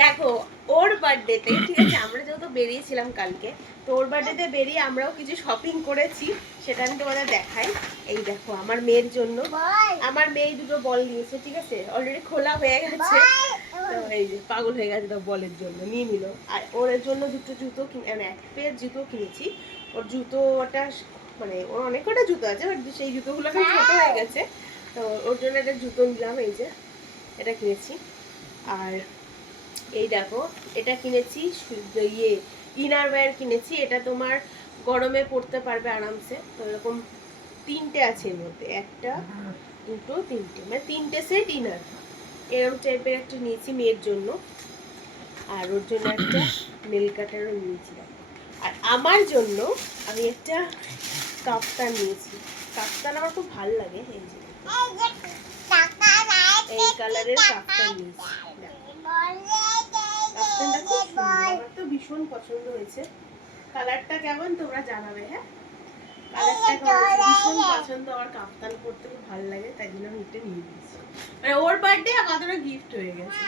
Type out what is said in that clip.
দেখো ওর বার্থডেতে, ঠিক আছে, আমরা যেহেতু বেরিয়েছিলাম কালকে, তো ওর বার্থডেতে বেরিয়ে আমরাও কিছু শপিং করেছি, সেটা আমি তোমাদের দেখাই। এই দেখো আমার মেয়ের জন্য, আমার মেয়ে দুটো বল নিয়েছে, ঠিক আছে, অলরেডি খোলা হয়ে গেছে। তো এই যে পাগল হয়ে গেছে তো বলের জন্য, নিয়ে নিল। আর ওর জন্য দুটো জুতো এক পেয়ার জুতো কিনেছি। ওর জুতোটা মানে ওর অনেক কটা জুতো আছে, বাট সেই জুতোগুলো এখন ছোট হয়ে গেছে, তো ওর জন্য একটা জুতো নিলাম, এই যে এটা কিনেছি। আর এই দেখো এটা কিনেছি, ইয়ে ইনার ওয়্যার কিনেছি, এটা তোমার গরমে পরতে পারবে আরামসে। তো এরকম তিনটে আছে এর মধ্যে, একটা দুটো তিনটে, মানে তিনটে সেট ইনার এরকম টাইপের একটা নিয়েছি মেয়ের জন্য। আর ওর জন্য একটা নেল কাটারও নিয়েছি। আর আমার জন্য আমি একটা কাফতান নিয়েছি। কাফতান আমার খুব ভালো লাগে, এই যে এই কালারের কাফতান নিয়েছি। কাফতানটা খুব সুন্দর, আমার তো ভীষণ পছন্দ হয়েছে। কালারটা কেমন তোমরা জানাবে, হ্যাঁ কালারটা কেমন, ভীষণ পছন্দ আমার, কাফতান পরতে খুব ভালো লাগে, তাই জন্য আমি এটা নিয়ে নিয়েছি। মানে ওর বার্থডে আমাদেরও গিফট হয়ে গেছে।